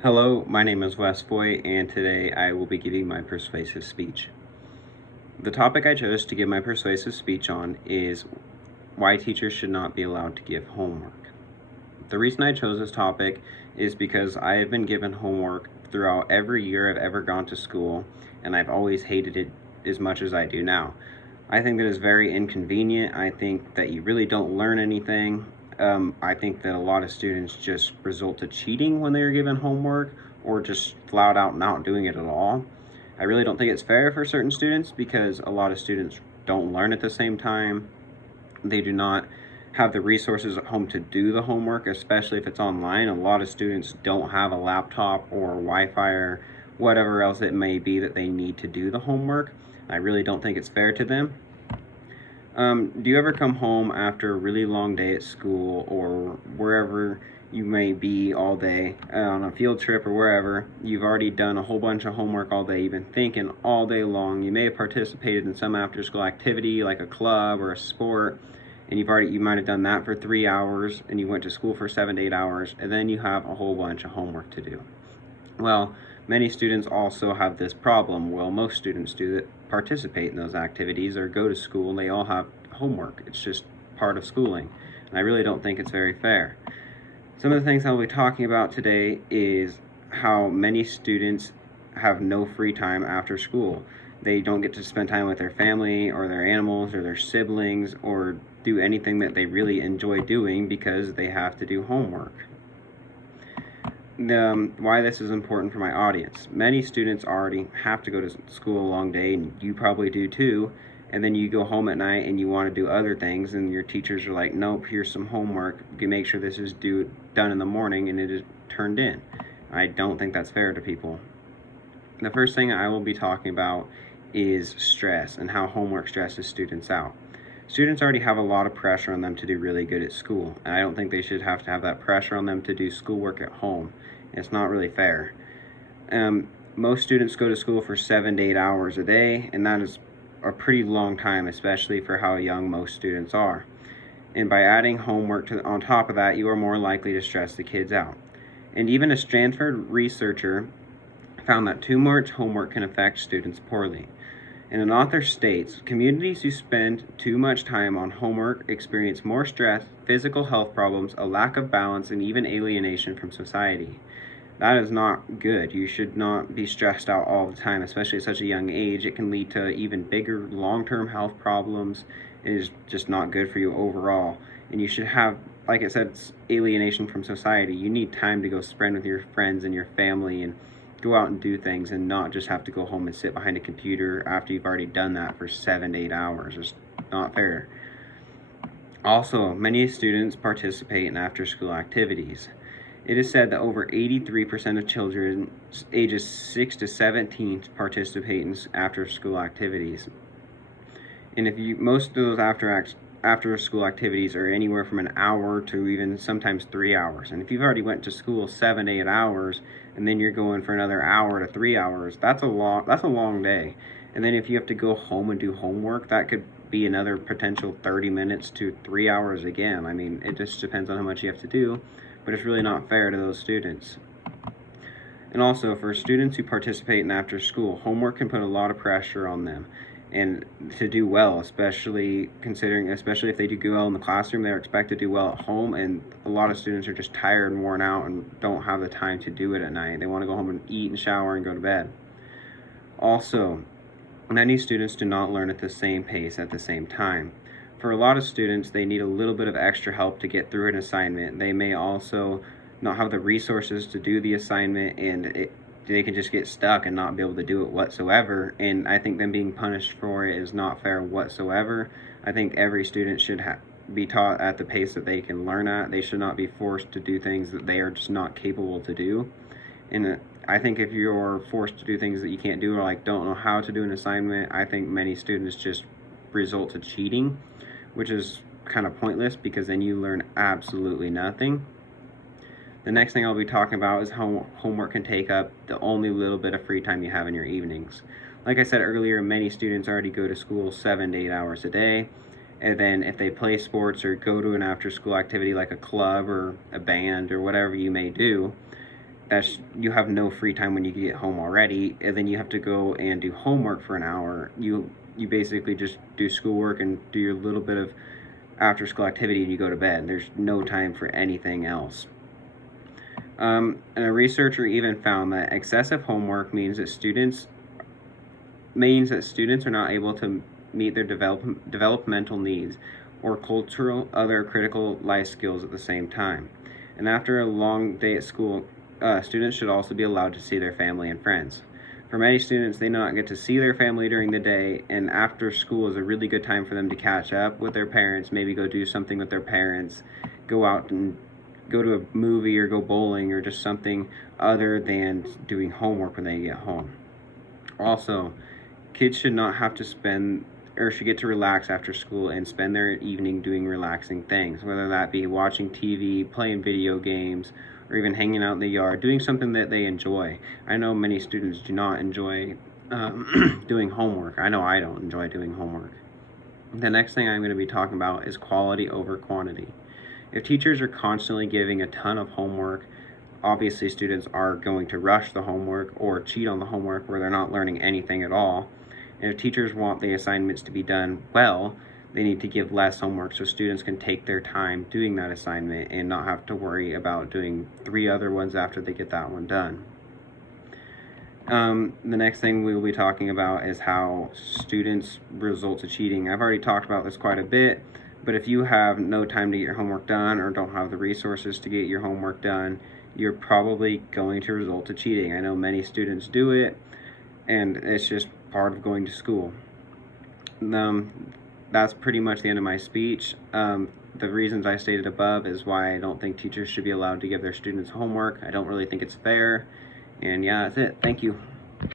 Hello, my name is Wes Foy, and today I will be giving my persuasive speech. The topic I chose to give my persuasive speech on is why teachers should not be allowed to give homework. The reason I chose this topic is because I have been given homework throughout every year I've ever gone to school, and I've always hated it as much as I do now. I think that it's very inconvenient. I think that you really don't learn anything. I think that a lot of students just resort to cheating when they're given homework or just flat out not doing it at all. I really don't think it's fair for certain students because a lot of students don't learn at the same time. They do not have the resources at home to do the homework, especially if it's online. A lot of students don't have a laptop or Wi-Fi or whatever else it may be that they need to do the homework. I really don't think it's fair to them. Do you ever come home after a really long day at school or wherever you may be all day on a field trip or wherever? You've already done a whole bunch of homework all day. You've been thinking all day long. You may have participated in some after-school activity like a club or a sport, and you might have done that for 3 hours, and you went to school for 7 to 8 hours, and then you have a whole bunch of homework to do. Well, many students also have this problem. Well, most students do that participate in those activities or go to school. They all have homework. It's just part of schooling. And I really don't think it's very fair. Some of the things I'll be talking about today is how many students have no free time after school. They don't get to spend time with their family or their animals or their siblings or do anything that they really enjoy doing because they have to do homework. Why this is important for my audience. Many students already have to go to school a long day, and you probably do too, and then you go home at night and you want to do other things, and your teachers are like, nope, here's some homework, you can make sure this is done in the morning and it is turned in. I don't think that's fair to people. The first thing I will be talking about is stress and how homework stresses students out. Students already have a lot of pressure on them to do really good at school, and I don't think they should have to have that pressure on them to do schoolwork at home. It's not really fair. Most students go to school for 7 to 8 hours a day, and that is a pretty long time, especially for how young most students are. And by adding homework on top of that, you are more likely to stress the kids out. And even a Stanford researcher found that too much homework can affect students poorly. And an author states, communities who spend too much time on homework experience more stress, physical health problems, a lack of balance, and even alienation from society. That is not good. You should not be stressed out all the time, especially at such a young age. It can lead to even bigger long-term health problems. It is just not good for you overall. And you should have, like I said, alienation from society. You need time to go spend with your friends and your family and go out and do things and not just have to go home and sit behind a computer after you've already done that for 7 to 8 hours. It's not fair. Also, many students participate in after-school activities. It is said that over 83% of children ages 6 to 17 participate in after-school activities. And most of those after-school activities are anywhere from an hour to even sometimes 3 hours. And if you've already went to school 7 to 8 hours, and then you're going for another hour to 3 hours, that's a long day. And then if you have to go home and do homework, that could be another potential 30 minutes to 3 hours again. I mean, it just depends on how much you have to do, but it's really not fair to those students. And also, for students who participate in after school, homework can put a lot of pressure on them and to do well, especially if they do well in the classroom, they're expected to do well at home, and a lot of students are just tired and worn out and don't have the time to do it at night. They want to go home and eat and shower and go to bed. Also, many students do not learn at the same pace at the same time. For a lot of students, they need a little bit of extra help to get through an assignment. They may also not have the resources to do the assignment, and they can just get stuck and not be able to do it whatsoever. And I think them being punished for it is not fair whatsoever. I think every student should be taught at the pace that they can learn at. They should not be forced to do things that they are just not capable to do. And I think if you're forced to do things that you can't do or like don't know how to do an assignment, I think many students just result to cheating, which is kind of pointless because then you learn absolutely nothing. The next thing I'll be talking about is how homework can take up the only little bit of free time you have in your evenings. Like I said earlier, many students already go to school 7 to 8 hours a day, and then if they play sports or go to an after-school activity like a club or a band or whatever you may do, you have no free time when you get home already, and then you have to go and do homework for an hour. You basically just do schoolwork and do your little bit of after school activity and you go to bed. There's no time for anything else. And a researcher even found that excessive homework means that students are not able to meet their developmental needs or cultural other critical life skills at the same time. And after a long day at school, students should also be allowed to see their family and friends. For many students, they do not get to see their family during the day, and after school is a really good time for them to catch up with their parents, maybe go do something with their parents, go out and go to a movie or go bowling or just something other than doing homework when they get home. Also, kids should not have to should get to relax after school and spend their evening doing relaxing things, whether that be watching TV, playing video games, or even hanging out in the yard, doing something that they enjoy. I know many students do not enjoy doing homework. I know I don't enjoy doing homework. The next thing I'm going to be talking about is quality over quantity. If teachers are constantly giving a ton of homework, obviously students are going to rush the homework or cheat on the homework where they're not learning anything at all. And if teachers want the assignments to be done well, they need to give less homework so students can take their time doing that assignment and not have to worry about doing 3 other ones after they get that one done. The next thing we will be talking about is how students result to cheating. I've already talked about this quite a bit, but if you have no time to get your homework done or don't have the resources to get your homework done, you're probably going to result to cheating. I know many students do it, and it's just part of going to school. That's pretty much the end of my speech. The reasons I stated above is why I don't think teachers should be allowed to give their students homework. I don't really think it's fair. And yeah, that's it. Thank you.